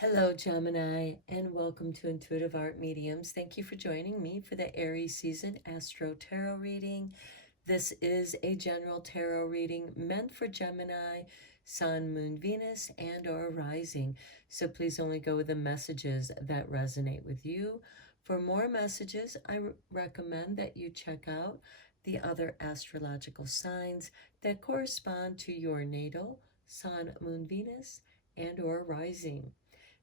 Hello, Gemini, and welcome to Intuitive Art Mediums. Thank you for joining me for the Aries season Astro Tarot reading. This is a general tarot reading meant for Gemini, Sun, Moon, Venus, and or Rising. So please only go with the messages that resonate with you. For more messages, I recommend that you check out the other astrological signs that correspond to your natal Sun, Moon, Venus, and or Rising.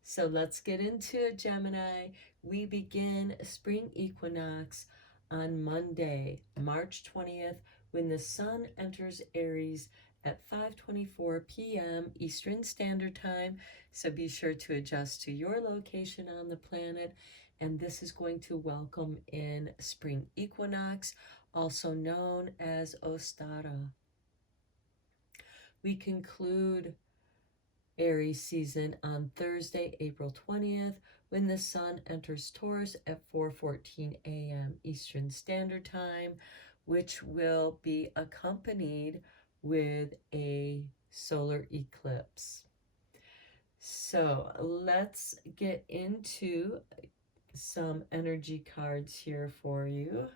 So let's get into it, Gemini. We begin spring equinox on Monday, March 20th, when the sun enters Aries at 5:24 p.m. Eastern Standard Time. So be sure to adjust to your location on the planet. And this is going to welcome in spring equinox, also known as Ostara. We conclude Aries season on Thursday, April 20th, when the sun enters Taurus at 4:14 a.m. Eastern Standard Time, which will be accompanied with a solar eclipse. So let's get into some energy cards here for you.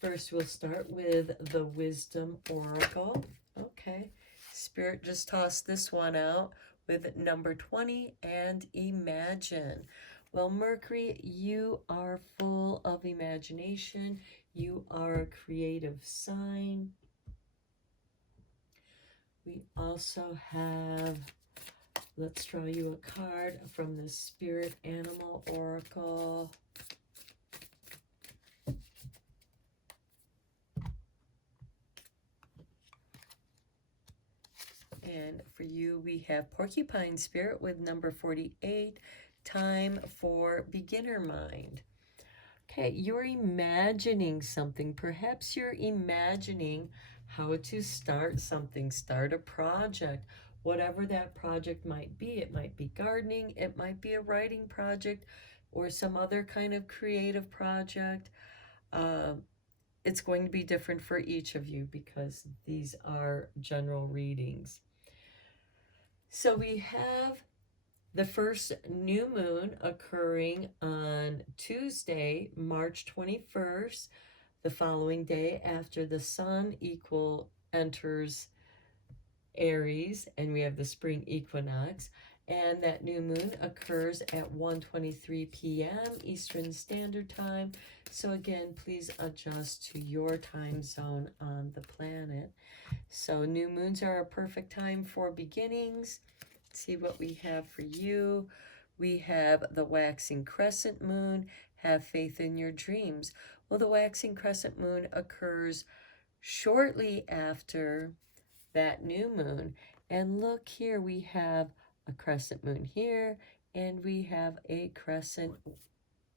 First, we'll start with the Wisdom Oracle. Okay. Spirit just tossed this one out with number 20 and imagine. Well, Mercury, you are full of imagination. You are a creative sign. We also have, let's draw you a card from the Spirit Animal Oracle. And for you, we have Porcupine Spirit with number 48, time for beginner mind. Okay, you're imagining something. Perhaps you're imagining how to start something, start a project, whatever that project might be. It might be gardening, it might be a writing project, or some other kind of creative project. It's going to be different for each of you because these are general readings. So we have the first new moon occurring on Tuesday, March 21st, the following day after the sun enters Aries, and we have the spring equinox. And that new moon occurs at 1:23 p.m. Eastern Standard Time. So again, please adjust to your time zone on the planet. So new moons are a perfect time for beginnings. Let's see what we have for you. We have the waxing crescent moon. Have faith in your dreams. Well, the waxing crescent moon occurs shortly after that new moon. And look here, we have a crescent moon here, and we have a crescent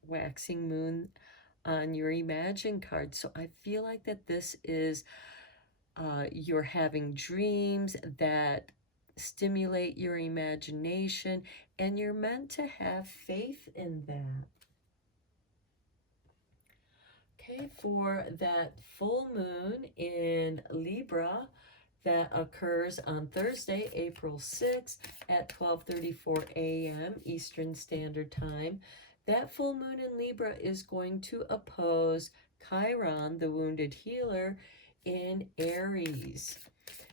waxing moon on your Imagine card. So I feel like that this is you're having dreams that stimulate your imagination, and you're meant to have faith in that. Okay, for that full moon in Libra that occurs on Thursday, April 6th at 12:34 a.m. Eastern Standard Time, that full moon in Libra is going to oppose Chiron, the wounded healer, in Aries.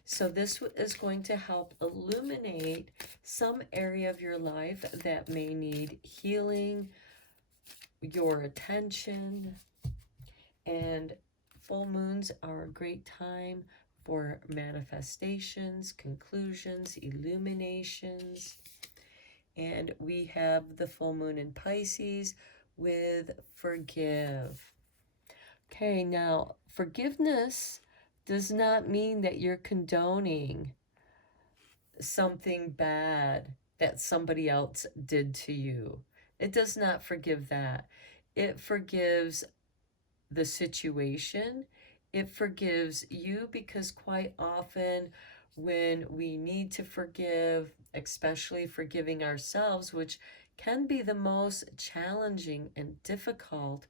So this is going to help illuminate some area of your life that may need healing, your attention. And full moons are a great time for manifestations, conclusions, illuminations. And we have the full moon in Pisces with forgive. Okay, now forgiveness does not mean that you're condoning something bad that somebody else did to you. It does not forgive that. It forgives the situation. It forgives you, because quite often when we need to forgive, especially forgiving ourselves, which can be the most challenging and difficult,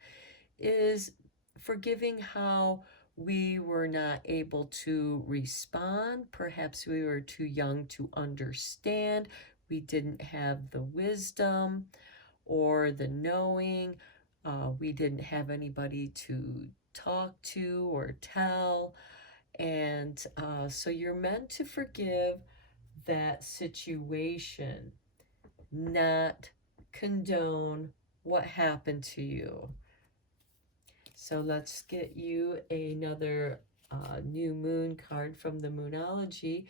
is forgiving how we were not able to respond. Perhaps we were too young to understand. we didn't have the wisdom or the knowing. We didn't have anybody to talk to or tell. And so you're meant to forgive that situation, not condone what happened to you. So let's get you another new moon card from the Moonology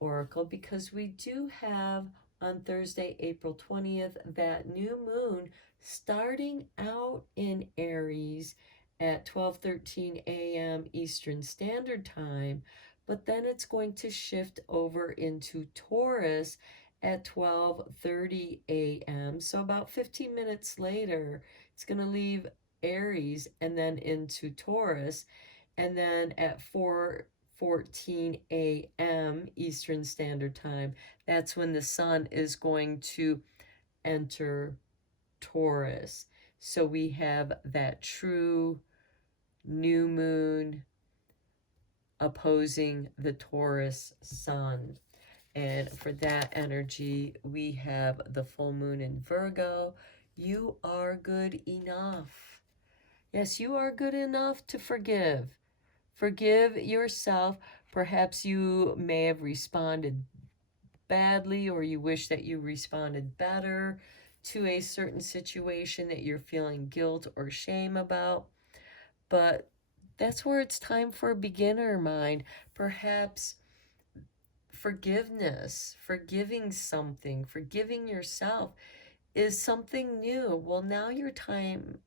Oracle, because we do have on Thursday, April 20th, that new moon starting out in Aries at 12:13 a.m. Eastern Standard Time, but then it's going to shift over into Taurus at 12:30 a.m. So about 15 minutes later, it's going to leave Aries and then into Taurus, and then at 4:14 a.m. Eastern Standard Time, that's when the sun is going to enter Taurus. So we have that true new moon opposing the Taurus sun. And for that energy, we have the full moon in Virgo. You are good enough. Yes, you are good enough to forgive. Forgive yourself. Perhaps you may have responded badly, or you wish that you responded better to a certain situation that you're feeling guilt or shame about. But that's where it's time for a beginner mind. Perhaps forgiveness, forgiving something, forgiving yourself is something new. Well, now your time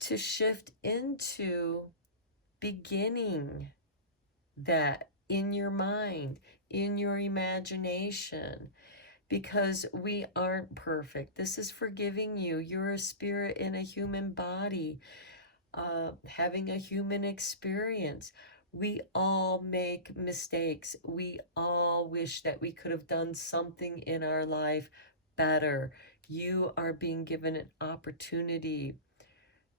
to shift into beginning that in your mind, in your imagination, because we aren't perfect. This is forgiving you. You're a spirit in a human body, having a human experience. We all make mistakes. We all wish that we could have done something in our life better. You are being given an opportunity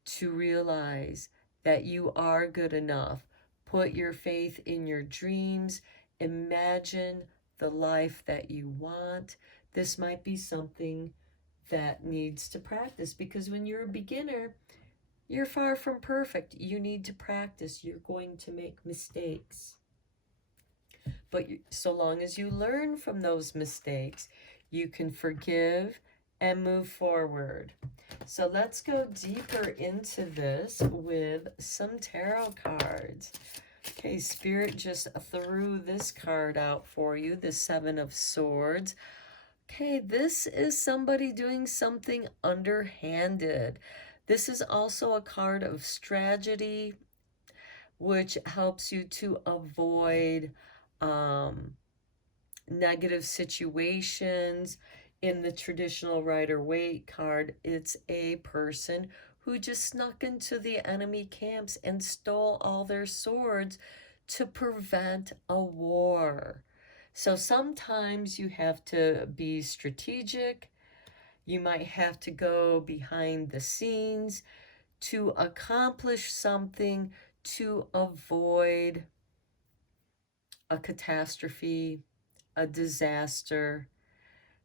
to realize that you are good enough. Put your faith in your dreams. Imagine the life that you want. This might be something that needs to practice, because when you're a beginner, you're far from perfect. You need to practice. You're going to make mistakes. But so long as you learn from those mistakes, you can forgive and move forward. So let's go deeper into this with some tarot cards. Okay, Spirit just threw this card out for you, the Seven of Swords. Okay, this is somebody doing something underhanded. This is also a card of strategy, which helps you to avoid negative situations. In the traditional Rider-Waite card, it's a person who just snuck into the enemy camps and stole all their swords to prevent a war. So sometimes you have to be strategic. You might have to go behind the scenes to accomplish something, to avoid a catastrophe, a disaster.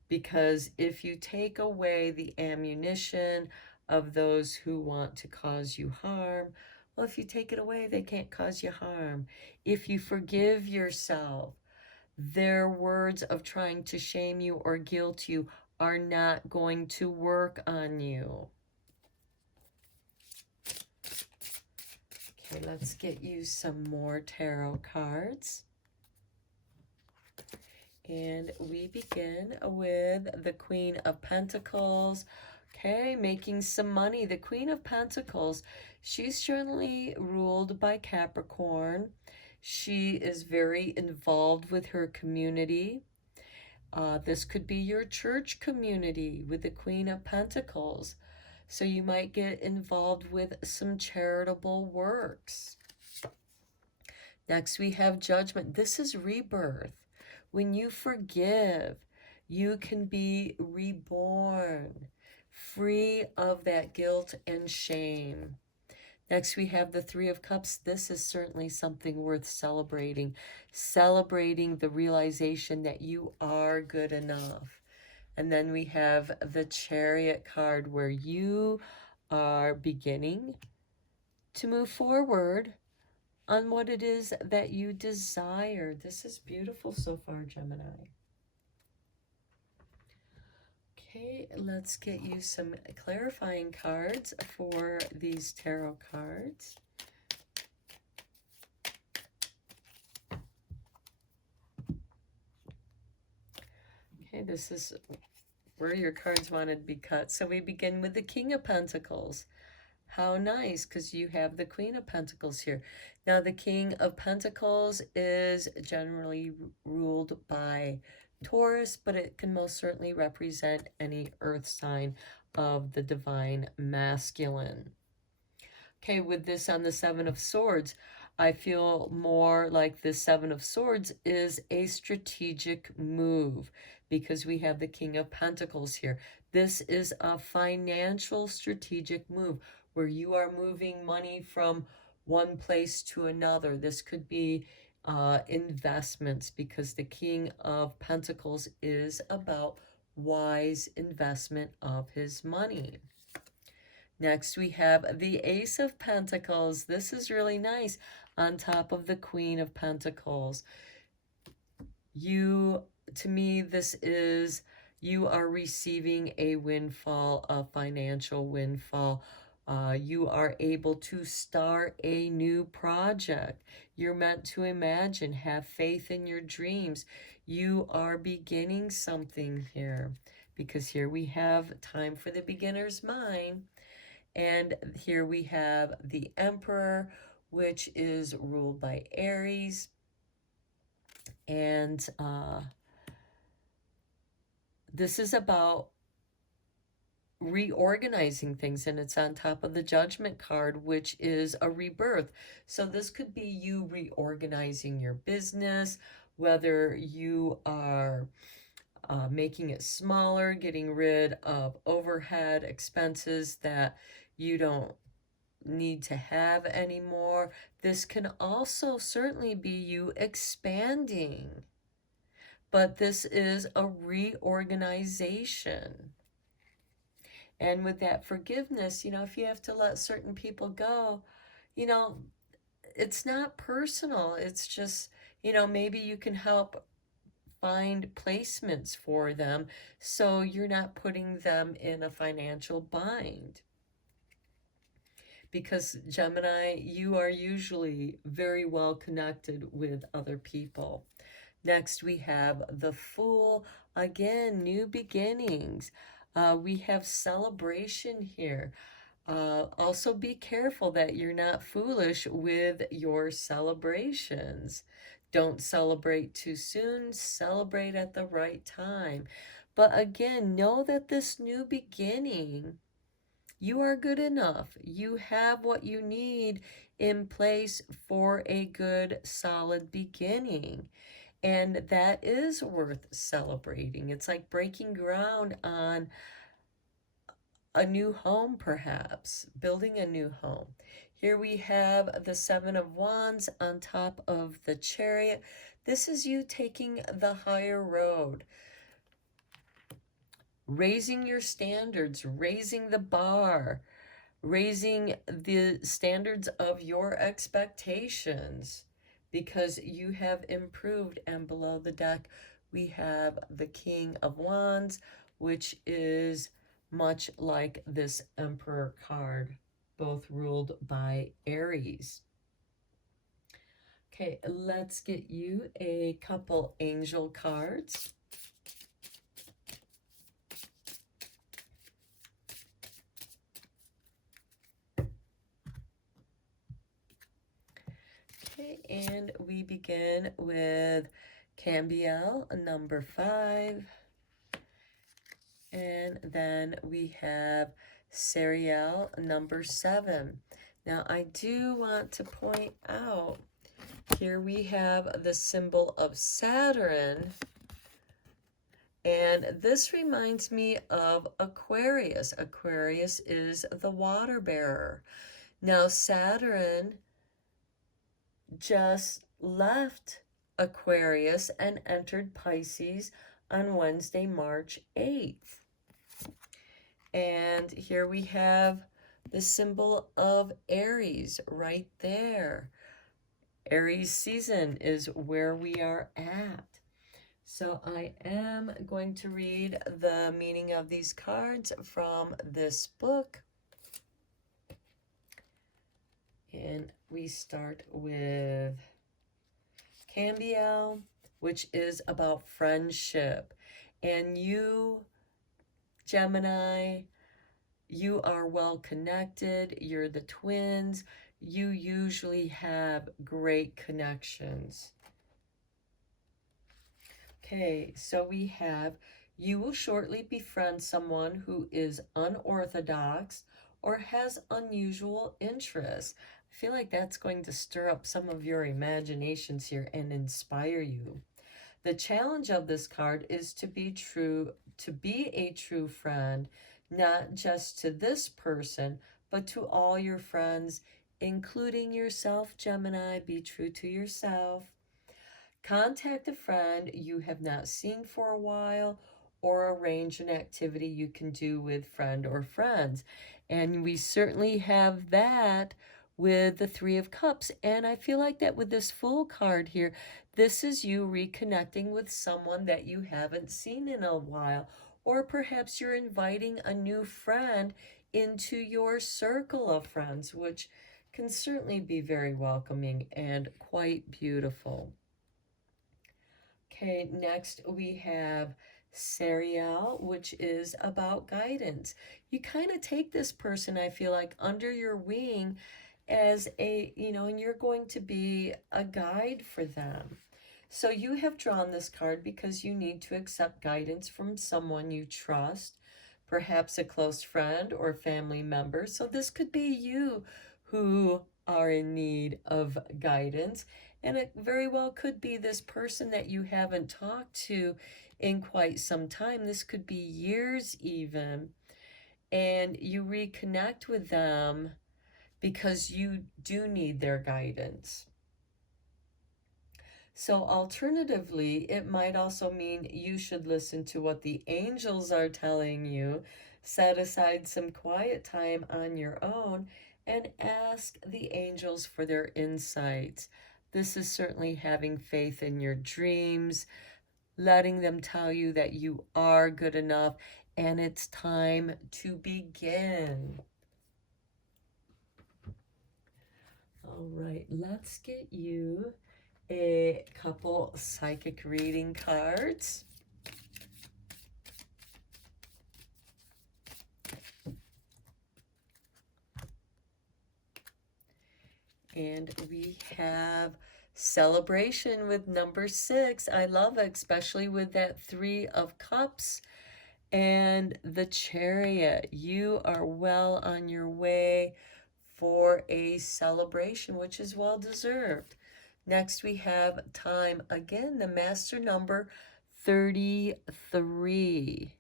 Because if you take away the ammunition of those who want to cause you harm, well, if you take it away, they can't cause you harm. If you forgive yourself, their words of trying to shame you or guilt you are not going to work on you. Okay, let's get you some more tarot cards. And we begin with the Queen of Pentacles. Okay, making some money. The Queen of Pentacles, she's generally ruled by Capricorn. She is very involved with her community. This could be your church community with the Queen of Pentacles. So you might get involved with some charitable works. Next, we have Judgment. This is rebirth. When you forgive, you can be reborn, free of that guilt and shame. Next, we have the Three of Cups. This is certainly something worth celebrating. Celebrating the realization that you are good enough. And then we have the Chariot card, where you are beginning to move forward on what it is that you desire. This is beautiful so far, Gemini. Okay, let's get you some clarifying cards for these tarot cards. Okay, this is where your cards wanted to be cut. So we begin with the King of Pentacles. How nice, because you have the Queen of Pentacles here. Now, the King of Pentacles is generally ruled by Taurus, but it can most certainly represent any earth sign of the divine masculine. Okay, with this on the Seven of Swords, I feel more like the Seven of Swords is a strategic move, because we have the King of Pentacles here. This is a financial strategic move where you are moving money from one place to another. This could be investments, because the King of Pentacles is about wise investment of his money. Next, we have the Ace of Pentacles. This is really nice on top of the Queen of Pentacles. To me, this is, you are receiving a windfall, a financial windfall. You are able to start a new project. You're meant to imagine, have faith in your dreams. You are beginning something here, because here we have time for the beginner's mind. And here we have the Emperor, which is ruled by Aries. And this is about reorganizing things, and it's on top of the Judgment card, which is a rebirth. So this could be you reorganizing your business, whether you are making it smaller, getting rid of overhead expenses that you don't need to have anymore. This can also certainly be you expanding, but this is a reorganization. And with that forgiveness, if you have to let certain people go, it's not personal. It's just, maybe you can help find placements for them so you're not putting them in a financial bind. Because Gemini, you are usually very well connected with other people. Next, we have the Fool. Again, new beginnings. We have celebration here. Also, be careful that you're not foolish with your celebrations. Don't celebrate too soon. Celebrate at the right time. But again, know that this new beginning, you are good enough. You have what you need in place for a good, solid beginning. And that is worth celebrating. It's like breaking ground on a new home, perhaps, building a new home. Here we have the Seven of Wands on top of the Chariot. This is you taking the higher road, raising your standards, raising the bar, raising the standards of your expectations, because you have improved. And below the deck, we have the King of Wands, which is much like this Emperor card, both ruled by Aries. Okay, let's get you a couple angel cards. Okay, and we begin with Cambiel, number 5. And then we have Serial, number 7. Now, I do want to point out, here we have the symbol of Saturn. And this reminds me of Aquarius. Aquarius is the water bearer. Now, Saturn just left Aquarius and entered Pisces on Wednesday, March 8th. And here we have the symbol of Aries right there. Aries season is where we are at. So I am going to read the meaning of these cards from this book. And we start with Cambiel, which is about friendship. And you, Gemini, you are well connected. You're the twins. You usually have great connections. Okay, so we have, you will shortly befriend someone who is unorthodox or has unusual interests. I feel like that's going to stir up some of your imaginations here and inspire you. The challenge of this card is to be a true friend, not just to this person, but to all your friends, including yourself, Gemini. Be true to yourself. Contact a friend you have not seen for a while, or arrange an activity you can do with friend or friends. And we certainly have that with the Three of Cups. And I feel like that with this Fool card here, this is you reconnecting with someone that you haven't seen in a while. Or perhaps you're inviting a new friend into your circle of friends, which can certainly be very welcoming and quite beautiful. Okay, next we have Serial, which is about guidance. You kind of take this person, I feel like, under your wing as and you're going to be a guide for them. So you have drawn this card because you need to accept guidance from someone you trust, perhaps a close friend or family member. So this could be you who are in need of guidance. And it very well could be this person that you haven't talked to in quite some time. This could be years even. And you reconnect with them because you do need their guidance. So alternatively, it might also mean you should listen to what the angels are telling you, set aside some quiet time on your own, and ask the angels for their insights. This is certainly having faith in your dreams, letting them tell you that you are good enough, and it's time to begin. All right, let's get you a couple psychic reading cards. And we have celebration with number 6. I love it, especially with that 3 of Cups and the Chariot. You are well on your way for a celebration, which is well deserved. Next, we have time. Again, the master number 33.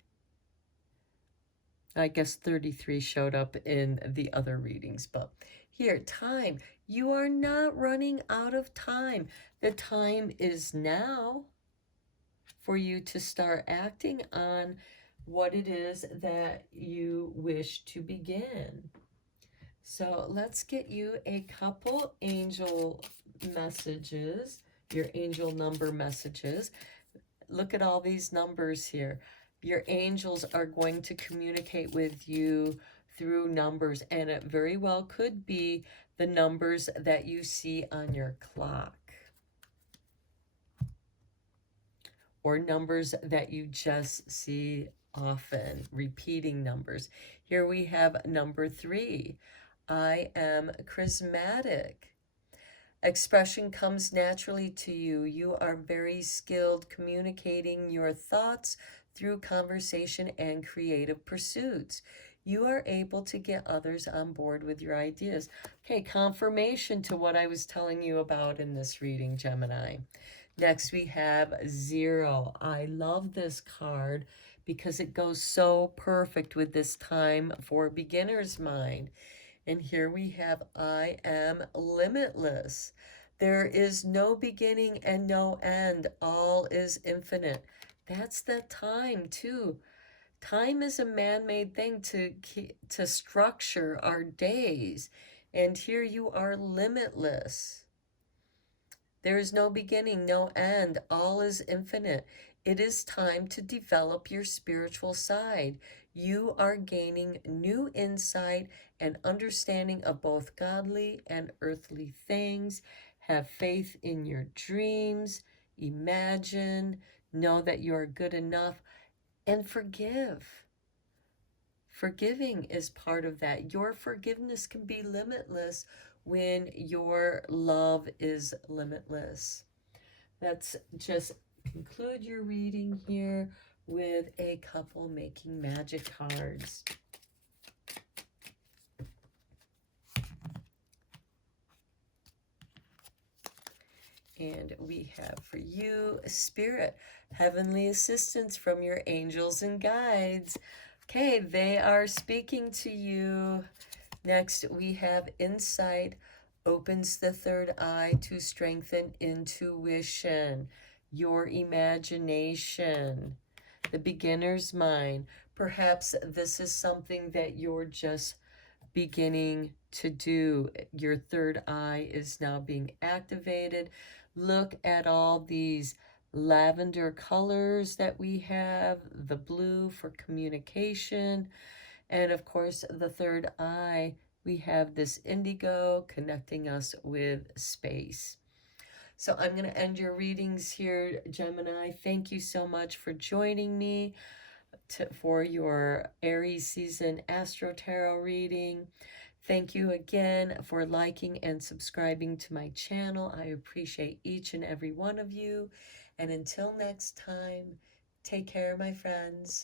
I guess 33 showed up in the other readings, but here, time. You are not running out of time. The time is now for you to start acting on what it is that you wish to begin. So let's get you a couple angel messages, your angel number messages. Look at all these numbers here. Your angels are going to communicate with you through numbers, and it very well could be the numbers that you see on your clock, or numbers that you just see often, repeating numbers. Here we have number 3. I am charismatic. Expression comes naturally to you. You are very skilled communicating your thoughts through conversation and creative pursuits. You are able to get others on board with your ideas. Okay, confirmation to what I was telling you about in this reading, Gemini. Next, we have 0. I love this card because it goes so perfect with this time for beginner's mind. And here we have, I am limitless. There is no beginning and no end. All is infinite. That's the time, too. Time is a man-made thing to structure our days. And here you are limitless. There is no beginning, no end. All is infinite. It is time to develop your spiritual side. You are gaining new insight and understanding of both godly and earthly things. Have faith in your dreams. Imagine. Know that you are good enough. And forgive. Forgiving is part of that. Your forgiveness can be limitless when your love is limitless. Let's just conclude your reading here with a couple making magic cards. And we have for you, Spirit, heavenly assistance from your angels and guides. Okay, they are speaking to you. Next, we have insight, opens the third eye to strengthen intuition, your imagination, the beginner's mind. Perhaps this is something that you're just beginning to do. Your third eye is now being activated. Look at all these lavender colors that we have, the blue for communication, and of course the third eye, we have this indigo connecting us with space. So I'm going to end your readings here, Gemini. Thank you so much for joining me for your Aries season Astro Tarot reading. Thank you again for liking and subscribing to my channel. I appreciate each and every one of you. And until next time, take care, my friends.